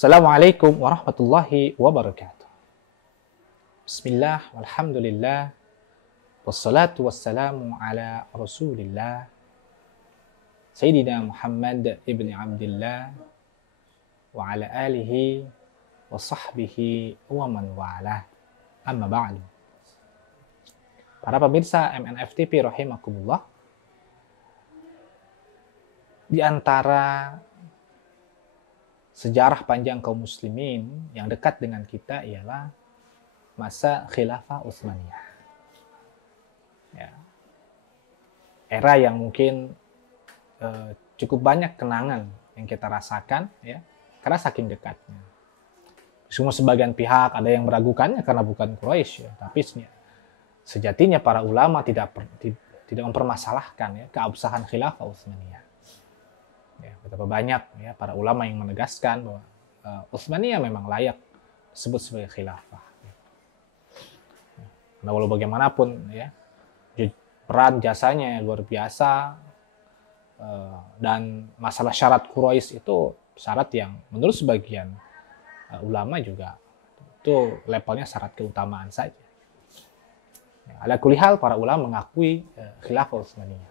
Assalamualaikum warahmatullahi wabarakatuh. Bismillah, walhamdulillah, wassalatu wassalamu ala rasulillah, Sayyidina Muhammad ibn Abdillah, wa ala alihi wa sahbihi wa man wa'ala, amma ba'du. Para pemirsa MNF TV rahimakumullah, di antara sejarah panjang kaum muslimin yang dekat dengan kita ialah masa Khilafah Utsmaniyah. Ya. Era yang mungkin cukup banyak kenangan yang kita rasakan, ya, karena saking dekatnya. Semua sebagian pihak ada yang meragukannya karena bukan Quraisy, ya, tapi sejatinya para ulama tidak mempermasalahkan, ya, keabsahan Khilafah Utsmaniyah. Ya, betapa banyak, ya, para ulama yang menegaskan bahwa Utsmaniyah memang layak disebut sebagai khilafah. Nah, walau bagaimanapun, ya, peran jasanya luar biasa, dan masalah syarat Quraisy itu syarat yang menurut sebagian ulama juga itu levelnya syarat keutamaan saja. Ya, ala kulli hal para ulama mengakui khilafah Utsmaniyah.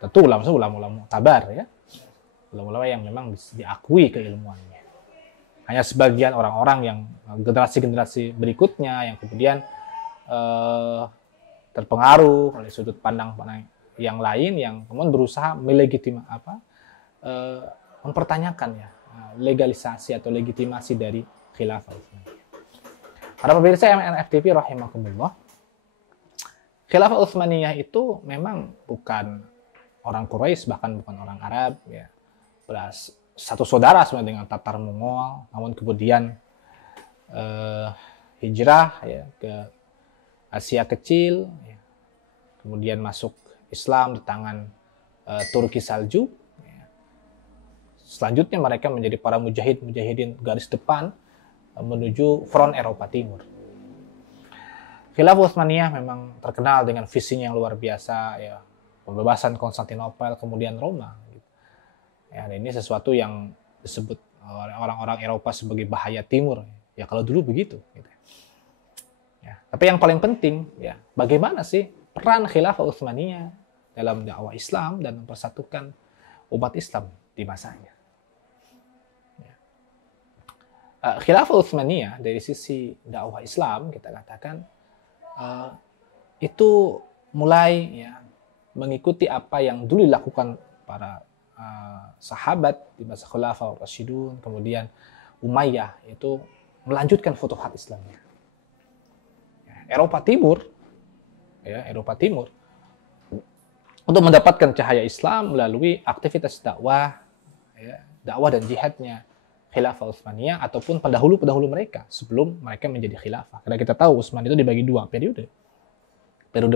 Tentu ulama tabar, ya, ulama-ulama yang memang diakui keilmuannya. Hanya sebagian orang-orang yang generasi-generasi berikutnya yang kemudian terpengaruh oleh sudut pandang yang lain yang kemudian berusaha mempertanyakan, ya, legalisasi atau legitimasi dari khilafah Utsmaniyah. Para pemirsa MNF TV rahimakumullah, khilafah Utsmaniyah itu memang bukan orang Quraisy, bahkan bukan orang Arab, ya, satu saudara sebenarnya dengan Tatar Mongol, namun kemudian hijrah, ya, ke Asia Kecil, ya, kemudian masuk Islam di tangan Turki Saljuk, ya. Selanjutnya mereka menjadi para mujahidin garis depan menuju front Eropa Timur. Khilafah Utsmaniyah memang terkenal dengan visinya yang luar biasa, ya, pembebasan Konstantinopel, kemudian Roma. Ya, ini sesuatu yang disebut oleh orang-orang Eropa sebagai bahaya timur. Ya, kalau dulu begitu. Gitu. Ya, tapi yang paling penting, ya, bagaimana sih peran Khilafah Utsmaniyah dalam dakwah Islam dan mempersatukan umat Islam di masanya. Ya. Khilafah Utsmaniyah dari sisi dakwah Islam kita katakan itu mulai, ya, mengikuti apa yang dulu dilakukan para sahabat di masa Khulafaur Rasyidun, kemudian Umayyah, itu melanjutkan futuhat Islamnya. Ya, Eropa Timur untuk mendapatkan cahaya Islam melalui aktivitas dakwah, ya, dakwah dan jihadnya Khilafah Utsmaniyah ataupun pendahulu-pendahulu mereka sebelum mereka menjadi khilafah. Karena kita tahu Utsman itu dibagi dua periode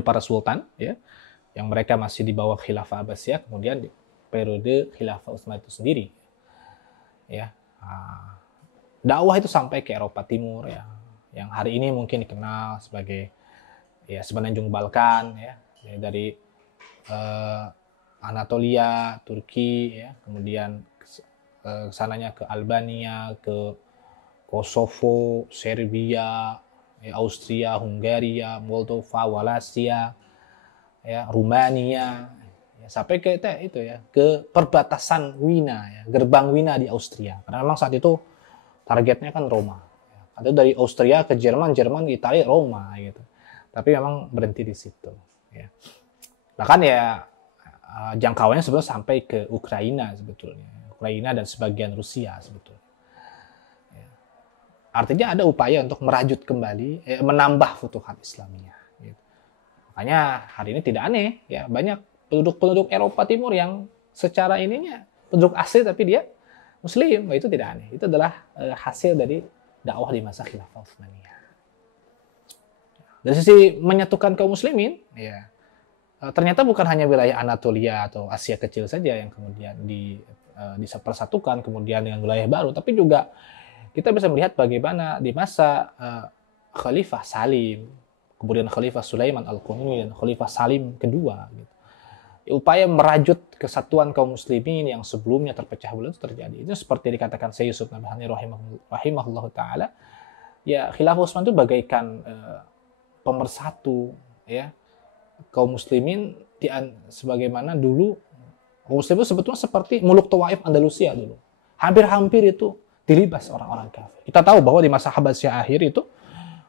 para sultan, ya, yang mereka masih di bawah Khilafah Abbasiyah, kemudian di periode Khilafah Utsman itu sendiri, ya. Dakwah itu sampai ke Eropa Timur, ya, yang hari ini mungkin dikenal sebagai, ya, semenanjung Balkan, ya, dari Anatolia, Turki, ya, kemudian sananya ke Albania, ke Kosovo, Serbia, ya, Austria, Hungaria, Moldova, Wallachia, ya, Rumania, ya, sampai ke itu, ya, ke perbatasan Wina, ya, gerbang Wina di Austria. Karena memang saat itu targetnya kan Roma. Ya. Atau dari Austria ke Jerman, Italia, Roma, gitu. Tapi memang berhenti di situ. Ya. Bahkan, ya, jangkauannya sebetulnya sampai ke Ukraina sebetulnya, Ukraina dan sebagian Rusia sebetulnya. Ya. Artinya ada upaya untuk merajut kembali, menambah futuhat Islamiyah. Gitu. Makanya hari ini tidak aneh, ya, banyak penduduk Eropa Timur yang secara ininya penduduk asli tapi dia Muslim. Itu tidak aneh. Itu adalah hasil dari dakwah di masa Khilafah Utsmaniyah. Dari sisi menyatukan kaum muslimin, ya, ternyata bukan hanya wilayah Anatolia atau Asia Kecil saja yang kemudian dipersatukan kemudian dengan wilayah baru, tapi juga kita bisa melihat bagaimana di masa Khalifah Salim, kemudian Khalifah Sulaiman Al-Qununi dan Khalifah Salim kedua, gitu. upaya merajut kesatuan kaum muslimin yang sebelumnya terpecah belah itu terjadi. Itu seperti dikatakan Syekh Yusuf Nabhani rahimahullah taala, ya khilafah Utsman itu bagaikan pemersatu ya kaum muslimin sebagaimana dulu kaum muslimin sebetulnya seperti muluk Tawaif Andalusia dulu. Hampir-hampir itu dilibas orang-orang kafir. Kita tahu bahwa di masa Habasyah akhir itu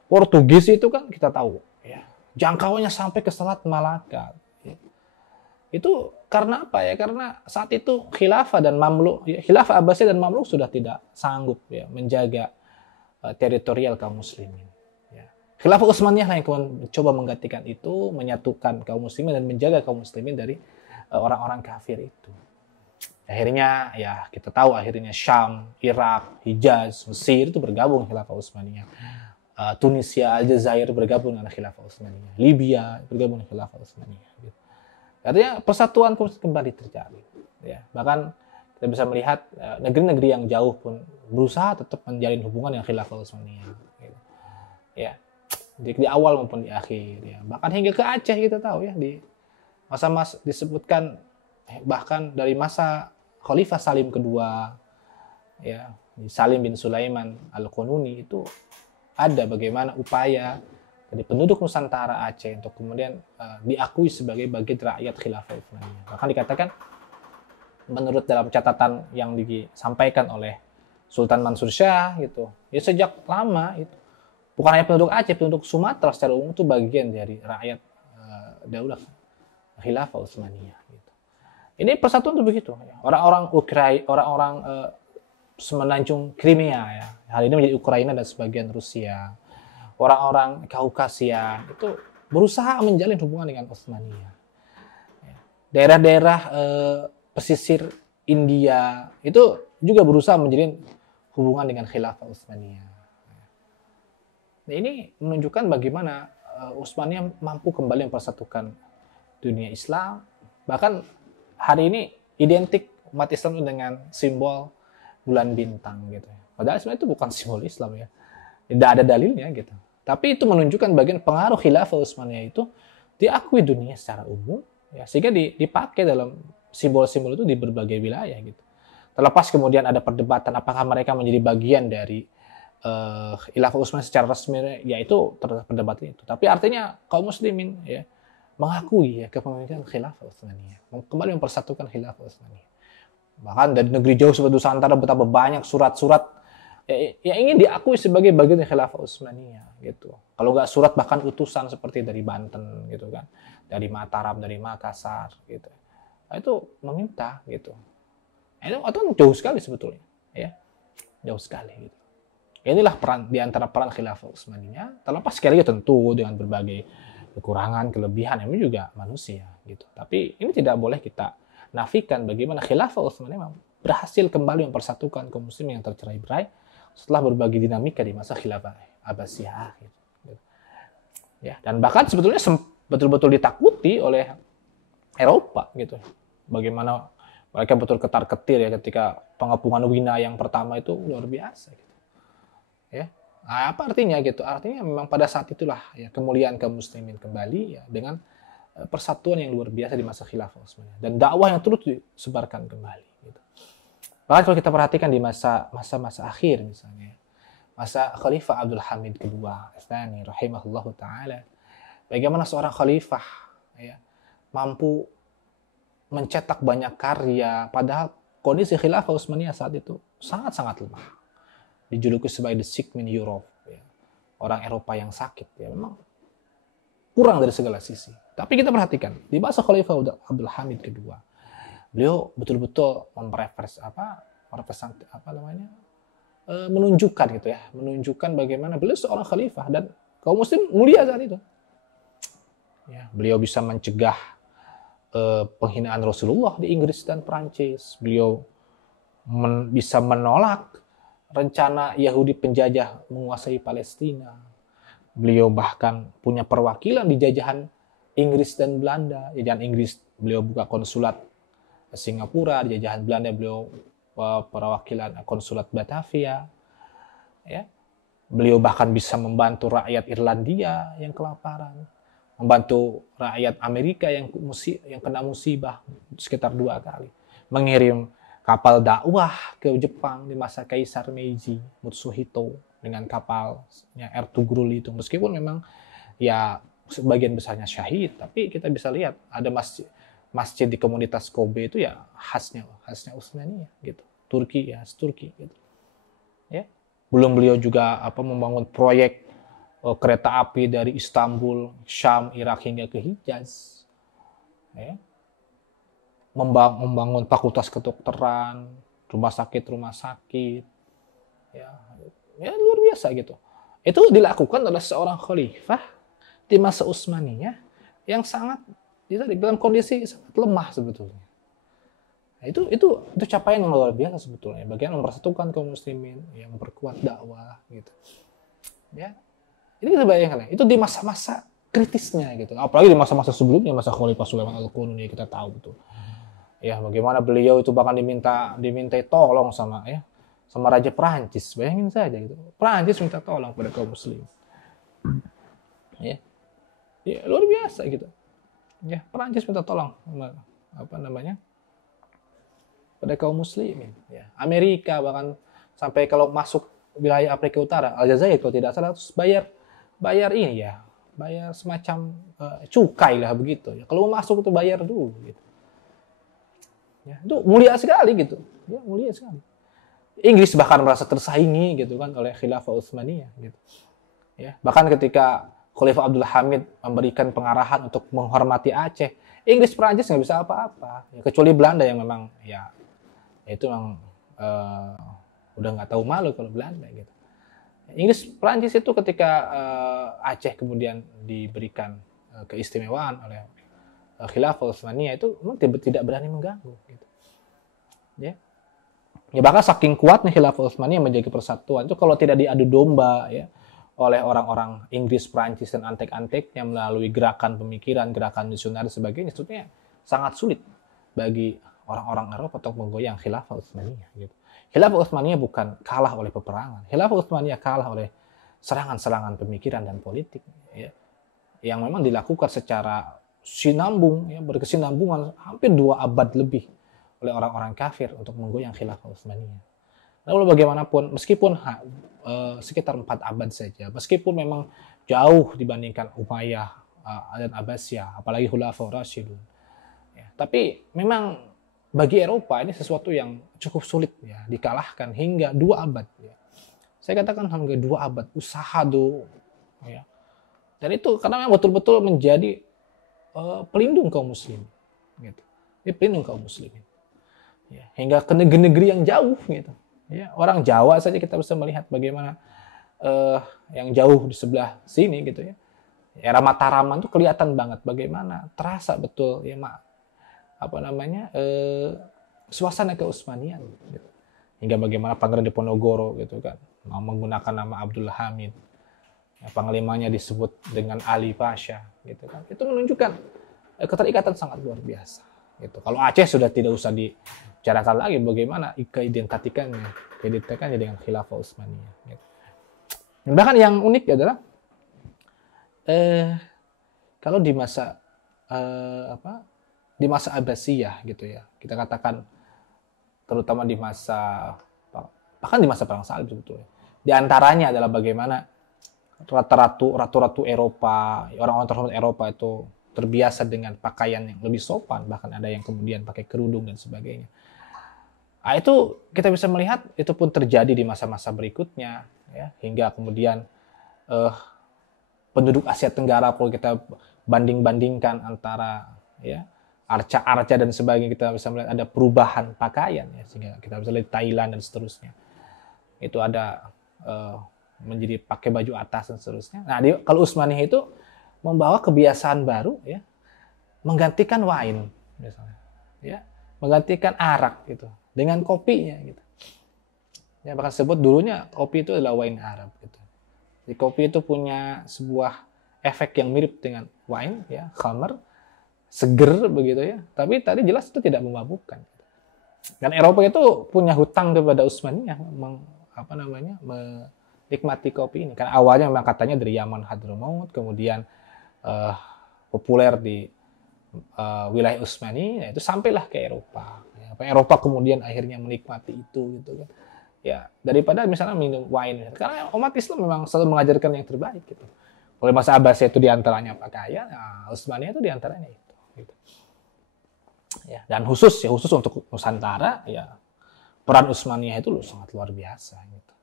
Portugis itu kan kita tahu ya, jangkauannya sampai ke Selat Malaka. Ya. Itu karena apa ya? Karena saat itu khilafah dan Mamluk, ya, khilafah Abbasiyah dan Mamluk sudah tidak sanggup ya menjaga teritorial kaum muslimin. Ya. Khilafah Utsmaniyah yang mencoba menggantikan itu, menyatukan kaum muslimin dan menjaga kaum muslimin dari orang-orang kafir itu. Akhirnya ya kita tahu akhirnya Syam, Irak, Hijaz, Mesir itu bergabung khilafah Utsmaniyah. Tunisia, Aljazair bergabung dengan khilafah Utsmaniyah. Libya bergabung dengan khilafah Utsmaniyah. Gitu. Artinya persatuan kembali terjadi. Ya, bahkan kita bisa melihat negeri-negeri yang jauh pun berusaha tetap menjalin hubungan dengan khilafah Utsmaniyah. Gitu. Ya, di awal maupun di akhir. Ya. Bahkan hingga ke Aceh kita tahu ya di masa-masa disebutkan bahkan dari masa Khalifah Salim kedua, ya Salim bin Sulaiman Al-Qununi itu ada bagaimana upaya dari penduduk Nusantara Aceh untuk kemudian diakui sebagai bagian rakyat khilafah Utsmaniyah. Bahkan dikatakan menurut dalam catatan yang disampaikan oleh Sultan Mansur Shah gitu, ya sejak lama itu bukan hanya penduduk Aceh, penduduk Sumatera secara umum itu bagian dari rakyat daulah khilafah Utsmaniyah. Gitu. Ini persatuan itu begitu. Orang-orang Ukraina, orang-orang semenanjung Crimea ya, hal ini menjadi Ukraina dan sebagian Rusia. Orang-orang Kaukasia itu berusaha menjalin hubungan dengan Utsmaniyah. Daerah-daerah pesisir India itu juga berusaha menjalin hubungan dengan khilafah Utsmaniyah. Nah, ini menunjukkan bagaimana Utsmaniyah mampu kembali mempersatukan dunia Islam. Bahkan hari ini identik umat Islam dengan simbol bulan bintang gitu. Padahal sebenarnya itu bukan simbol Islam ya. Tidak ada dalilnya gitu. Tapi itu menunjukkan bagian pengaruh khilafah Utsmaniyah itu diakui dunia secara umum ya, sehingga dipakai dalam simbol-simbol itu di berbagai wilayah gitu. Terlepas kemudian ada perdebatan apakah mereka menjadi bagian dari khilafah Utsmaniyah secara resmi, ya itu terdapat perdebatan itu. Tapi artinya kaum muslimin ya mengakui ya kepemimpinan khilafah Utsmaniyah, kembali mempersatukan khilafah Utsmaniyah. Bahkan dari negeri jauh seperti Nusantara betapa banyak surat-surat yang ingin diakui sebagai bagian dari khilafah Utsmaniyah gitu. Kalau nggak surat bahkan utusan seperti dari Banten gitu kan, dari Mataram, dari Makassar gitu. Nah, itu meminta gitu. Nah, itu jauh sekali sebetulnya ya. Jauh sekali gitu. Inilah peran di antara peran khilafah Utsmaniyah, terlepas sekali lagi tentu dengan berbagai kekurangan, kelebihan, ini juga manusia gitu. Tapi ini tidak boleh kita nafikan bagaimana khilafah Utsmaniyah memang berhasil kembali mempersatukan kaum muslim yang tercerai-berai setelah berbagai dinamika di masa khilafah Abbasiyah akhir. Gitu. Ya, dan bahkan sebetulnya betul-betul ditakuti oleh Eropa gitu. Bagaimana mereka betul ketar-ketir ya ketika pengepungan Wina yang pertama itu luar biasa gitu. Ya. Nah, apa artinya gitu? Artinya memang pada saat itulah ya kemuliaan kaum muslimin kembali ya dengan persatuan yang luar biasa di masa khilafah Utsmaniyah dan dakwah yang terus disebarkan kembali gitu. Bahkan kalau kita perhatikan di masa-masa akhir misalnya masa Khalifah Abdul Hamid kedua Ats-Tsani rahimahullahu taala, bagaimana seorang khalifah ya mampu mencetak banyak karya padahal kondisi khilafah Utsmaniyah saat itu sangat-sangat lemah. Dijuluki sebagai the sick man Europe ya. Orang Eropa yang sakit ya, memang kurang dari segala sisi. Tapi kita perhatikan di masa Khalifah Abdul Hamid kedua, beliau betul-betul menunjukkan gitu ya, menunjukkan bagaimana beliau seorang khalifah dan kaum muslim mulia saat itu. Ya, beliau bisa mencegah penghinaan Rasulullah di Inggris dan Prancis. Beliau bisa menolak rencana Yahudi penjajah menguasai Palestina. Beliau bahkan punya perwakilan di jajahan Inggris dan Belanda. Jajahan Inggris beliau buka konsulat Singapura, di jajahan Belanda beliau perwakilan konsulat Batavia. Ya. Beliau bahkan bisa membantu rakyat Irlandia yang kelaparan. membantu rakyat Amerika yang kena musibah sekitar 2 kali, mengirim kapal dakwah ke Jepang di masa Kaisar Meiji Mutsuhito dengan kapalnya Ertugrul itu, meskipun memang ya sebagian besarnya syahid, tapi kita bisa lihat ada masjid di komunitas Kobe itu ya khasnya Utsmaniyah gitu, Turki ya, Turki gitu. Ya. Belum beliau juga membangun proyek kereta api dari Istanbul, Syam, Irak hingga ke Hijaz. Ya. Membangun fakultas kedokteran, rumah sakit, ya luar biasa gitu. Itu dilakukan oleh seorang khalifah di masa Utsmaniyah yang sangat dalam kondisi sangat lemah sebetulnya. Nah, itu capaian yang luar biasa sebetulnya. Bagian mempersatukan kaum muslimin, yang memperkuat dakwah gitu. Ya, ini kita bayangkan ya, itu di masa-masa kritisnya gitu. Apalagi di masa-masa sebelumnya, masa Khalifah Sulaiman Al-Qununi, kita tahu betul. Ya, bagaimana beliau itu bahkan dimintai tolong sama Raja Prancis. Bayangin saja gitu. Prancis minta tolong pada kaum muslim. Ya. Ya, luar biasa gitu. Ya, Prancis minta tolong pada kaum muslimin. Ya. Amerika bahkan sampai kalau masuk wilayah Afrika Utara, Aljazair kalau tidak salah, terus bayar ini ya, bayar semacam cukai lah begitu. Ya. Kalau mau masuk itu bayar dulu. Gitu. Ya, itu mulia sekali gitu. Ya, mulia sekali. Inggris bahkan merasa tersaingi gitu kan oleh Khilafah Utsmaniyah gitu. Ya, bahkan ketika Khalifah Abdul Hamid memberikan pengarahan untuk menghormati Aceh, Inggris Prancis nggak bisa apa-apa, ya, kecuali Belanda yang memang ya itu memang udah nggak tahu malu kalau Belanda gitu. Inggris Prancis itu ketika Aceh kemudian diberikan keistimewaan oleh Khilafah Utsmaniyah itu memang tidak berani mengganggu gitu. Ya. Ya bahkan saking kuatnya Khilafah Utsmaniyah menjaga persatuan itu kalau tidak diadu domba ya oleh orang-orang Inggris, Prancis dan antek-anteknya melalui gerakan pemikiran, gerakan misionaris dan sebagainya, sebetulnya sangat sulit bagi orang-orang Eropa untuk menggoyang Khilafah Utsmaniyah gitu. Khilafah Utsmaniyah bukan kalah oleh peperangan. Khilafah Utsmaniyah kalah oleh serangan-serangan pemikiran dan politik ya, yang memang dilakukan secara sinambung ya, berkesinambungan hampir 2 abad lebih oleh orang-orang kafir untuk menggoyang Khilafah Utsmaniyah. Lalu bagaimanapun, meskipun sekitar 4 abad saja, meskipun memang jauh dibandingkan Umayyah dan Abbasiyah, apalagi Khulafaur Rasyidun, ya, tapi memang bagi Eropa ini sesuatu yang cukup sulit ya dikalahkan hingga 2 abad. Ya. Saya katakan hingga 2 abad usaha ya. Dan itu karena memang betul-betul menjadi pelindung kaum muslim, gitu. Ini pelindung kaum muslimin. Ya, hingga ke negeri-negeri yang jauh gitu. Ya, orang Jawa saja kita bisa melihat bagaimana yang jauh di sebelah sini gitu ya. Era Mataraman tuh kelihatan banget bagaimana terasa betul ya suasana keutsmanian gitu. Hingga bagaimana Pangeran Diponegoro gitu kan menggunakan nama Abdul Hamid. Ya, panglimanya disebut dengan Ali Pasha gitu kan. Itu menunjukkan keterikatan sangat luar biasa gitu. Kalau Aceh sudah tidak usah dibicarakan lagi bagaimana keidentikannya dengan Khilafah Utsmaniyah gitu. Bahkan yang unik adalah kalau di masa Abbasiyah gitu ya, kita katakan terutama di masa bahkan di masa perang salib sebetulnya. Di antaranya adalah bagaimana ratu-ratu Eropa, orang-orang terhormat Eropa itu terbiasa dengan pakaian yang lebih sopan, bahkan ada yang kemudian pakai kerudung dan sebagainya. Nah, itu kita bisa melihat itu pun terjadi di masa-masa berikutnya, ya, hingga kemudian penduduk Asia Tenggara kalau kita banding-bandingkan antara ya arca-arca dan sebagainya, kita bisa melihat ada perubahan pakaian, ya, sehingga kita bisa lihat Thailand dan seterusnya. Itu ada menjadi pakai baju atas dan seterusnya. Nah, kalau Utsmaniyah itu membawa kebiasaan baru ya, menggantikan wine misalnya. Ya, menggantikan arak gitu dengan kopinya gitu. Ya, bahkan sebut dulunya kopi itu adalah wine Arab gitu. Jadi kopi itu punya sebuah efek yang mirip dengan wine ya, khamr, seger begitu ya. Tapi tadi jelas itu tidak memabukkan. Dan Eropa itu punya hutang kepada Utsmaniyah menikmati kopi ini. Karena awalnya memang katanya dari Yaman Hadramaut, kemudian populer di wilayah Utsmani, ya itu sampailah ke Eropa. Ya, Eropa kemudian akhirnya menikmati itu gitu kan. Ya, daripada misalnya minum wine, karena umat Islam memang selalu mengajarkan yang terbaik gitu. Kalau masa Abbasiyah itu diantaranya pakaian, nah, Utsmaniyah itu diantaranya itu. Gitu. Ya, dan khusus untuk Nusantara, ya peran Utsmaniyah itu sangat luar biasa gitu.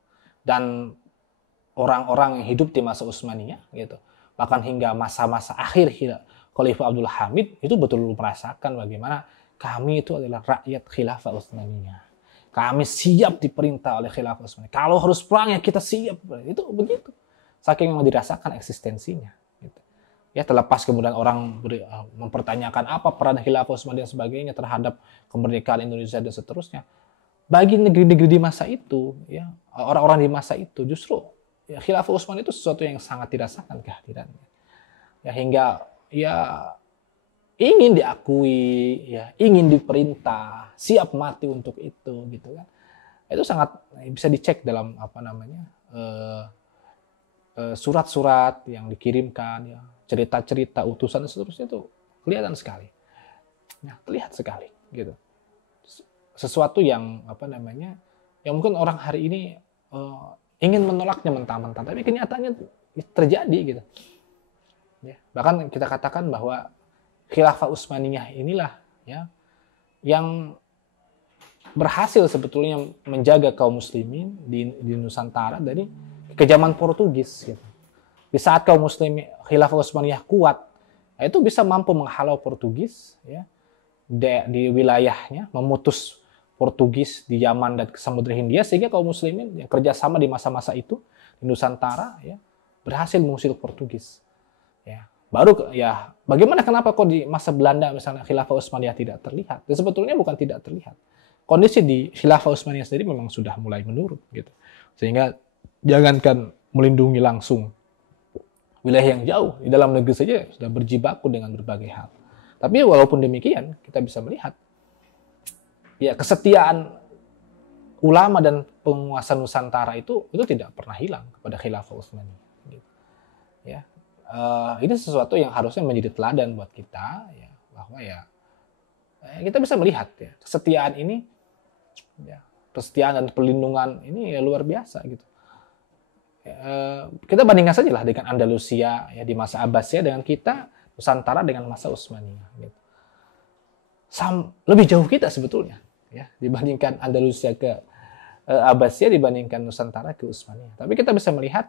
Dan orang-orang yang hidup di masa Utsmaniyah gitu, bahkan hingga masa-masa akhir Khalifah Abdul Hamid itu betul-betul merasakan bagaimana kami itu adalah rakyat Khilafah Utsmaniyah. Kami siap diperintah oleh Khilafah Utsmaniyah. Kalau harus perang ya kita siap. Itu begitu. Saking memang dirasakan eksistensinya. Gitu. Ya terlepas kemudian orang mempertanyakan apa peran Khilafah Utsmaniyah dan sebagainya terhadap kemerdekaan Indonesia dan seterusnya. Bagi negeri-negeri di masa itu, ya orang-orang di masa itu justru ya, Khilafah Utsmaniyah itu sesuatu yang sangat dirasakan kehadirannya. Ya hingga ya ingin diakui, ya ingin diperintah, siap mati untuk itu, gitu kan? Itu sangat bisa dicek dalam apa namanya surat-surat yang dikirimkan, ya cerita-cerita utusan dan seterusnya itu kelihatan sekali, ya terlihat sekali, gitu. Sesuatu yang apa namanya, yang mungkin orang hari ini ingin menolaknya mentah-mentah, tapi kenyataannya terjadi, gitu. Ya, bahkan kita katakan bahwa Khilafah Utsmaniyah inilah ya yang berhasil sebetulnya menjaga kaum muslimin di Nusantara dari kejaman Portugis gitu. Di saat kaum muslimin Khilafah Utsmaniyah kuat, itu bisa mampu menghalau Portugis ya di wilayahnya, memutus Portugis di Yaman dan Samudra Hindia, sehingga kaum muslimin yang kerjasama di masa-masa itu di Nusantara ya berhasil mengusir Portugis. Ya. Baru ya bagaimana kenapa kok di masa Belanda misalnya Khilafah Utsmaniyah tidak terlihat? Dan sebetulnya bukan tidak terlihat. Kondisi di Khilafah Utsmaniyah sendiri memang sudah mulai menurun gitu. Sehingga jangankan melindungi langsung wilayah yang jauh, di dalam negeri saja sudah berjibaku dengan berbagai hal. Tapi walaupun demikian, kita bisa melihat ya kesetiaan ulama dan penguasa Nusantara itu tidak pernah hilang kepada Khilafah Utsmaniyah gitu. Ya. Ini sesuatu yang harusnya menjadi teladan buat kita ya, bahwa ya kita bisa melihat ya kesetiaan ini ya, kesetiaan dan perlindungan ini ya luar biasa gitu. Kita bandingkan saja lah dengan Andalusia ya di masa Abbasiyah dengan kita Nusantara dengan masa Utsmaniyah gitu. Lebih jauh kita sebetulnya ya dibandingkan Andalusia ke Abbasiyah dibandingkan Nusantara ke Utsmaniyah. Tapi kita bisa melihat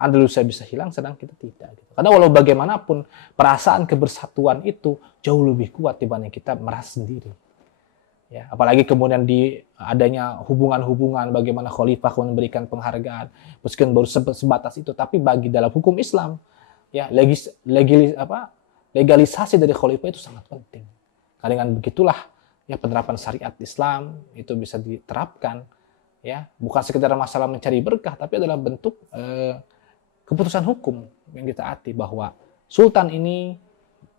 Andalusia bisa hilang, sedang kita tidak. Gitu. Karena walau bagaimanapun, perasaan kebersatuan itu jauh lebih kuat dibanding kita merasa sendiri. Ya, apalagi kemudian di adanya hubungan-hubungan, bagaimana khalifah memberikan penghargaan, meskipun baru sebatas itu, tapi bagi dalam hukum Islam, ya legalisasi dari khalifah itu sangat penting. Karena dengan begitulah, ya penerapan syariat Islam itu bisa diterapkan, ya bukan sekedar masalah mencari berkah, tapi adalah bentuk keputusan hukum yang ditaati bahwa sultan ini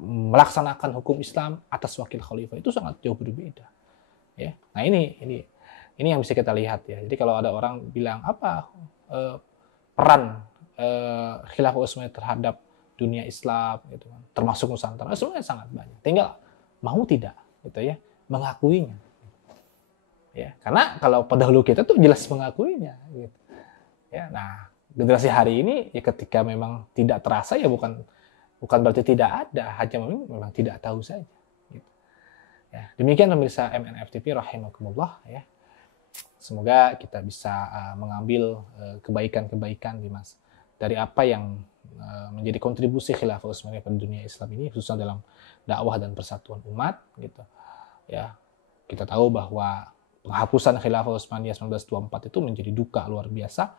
melaksanakan hukum Islam atas wakil khalifah itu sangat jauh berbeda. Ya, nah ini yang bisa kita lihat ya. Jadi kalau ada orang bilang apa peran Khilafah Utsmaniyah terhadap dunia Islam, gitu kan, termasuk Nusantara, sebenarnya sangat banyak. Tinggal mau tidak, gitu ya, mengakuinya. Ya, karena kalau pendahulu kita tuh jelas mengakuinya. Gitu. Ya, nah. Generasi hari ini ya ketika memang tidak terasa ya bukan berarti tidak ada, hanya memang tidak tahu saja. Gitu. Ya, demikian pemirsa MNFTV rahimakumullah ya. Semoga kita bisa mengambil kebaikan-kebaikan dari apa yang menjadi kontribusi Khilafah Utsmaniyah pada dunia Islam ini, khususnya dalam dakwah dan persatuan umat. Gitu. Ya, kita tahu bahwa penghapusan Khilafah Utsmaniyah 1924 itu menjadi duka luar biasa.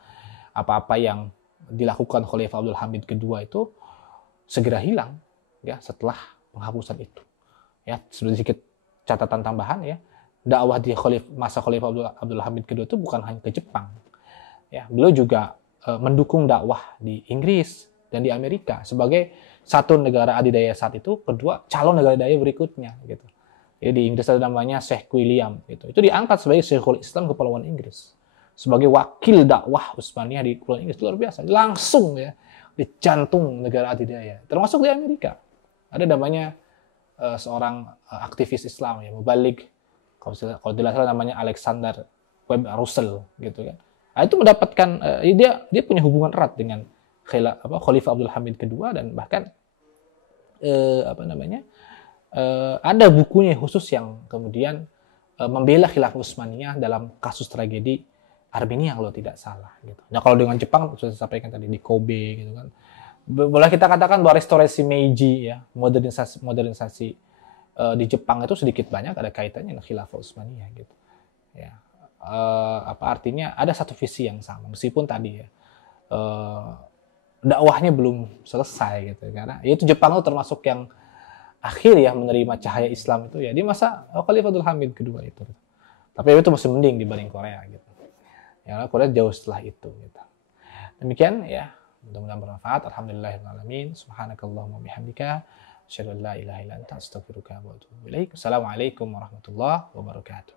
Apa-apa yang dilakukan Khalifah Abdul Hamid kedua itu segera hilang ya setelah penghapusan itu. Ya, sedikit catatan tambahan ya. Dakwah di masa Khalifah Abdul Hamid kedua itu bukan hanya ke Jepang. Ya, beliau juga mendukung dakwah di Inggris dan di Amerika sebagai satu negara adidaya saat itu, kedua calon negara adidaya berikutnya gitu. Jadi di Inggris ada namanya Syekh William gitu. Itu diangkat sebagai Syekhul Islam Kepulauan Inggris. Sebagai wakil dakwah Utsmaniyah di Kepulauan Inggris, luar biasa. Langsung ya di jantung negara adidaya, termasuk di Amerika. Ada namanya seorang aktivis Islam ya, mubalik, kalau tidak salah namanya Alexander Webb Russell gitu kan. Nah, itu mendapatkan dia punya hubungan erat dengan Khalifah Abdul Hamid kedua, dan bahkan ada bukunya khusus yang kemudian membela Khilafah Utsmaniyah dalam kasus tragedi Armenia kalau tidak salah gitu. Nah, kalau dengan Jepang sudah saya sampaikan tadi di Kobe gitu kan. Boleh kita katakan bahwa restorasi Meiji ya, modernisasi di Jepang itu sedikit banyak ada kaitannya dengan Khilafah Utsmaniyah gitu. Ya. Artinya ada satu visi yang sama meskipun tadi ya dakwahnya belum selesai gitu, karena itu Jepang itu termasuk yang akhir ya menerima cahaya Islam itu ya di masa Khalifah Abdul Hamid kedua itu. Tapi itu masih mending dibanding Korea gitu. Ya, Korea jauh setelah itu gitu. Demikian ya, mudah-mudahan bermanfaat. Alhamdulillahirabbil alamin. Subhanakallahumma bihamdika asyhadu an la ilaha illa anta astaghfiruka wa atubu ilaik. Assalamualaikum warahmatullahi wabarakatuh.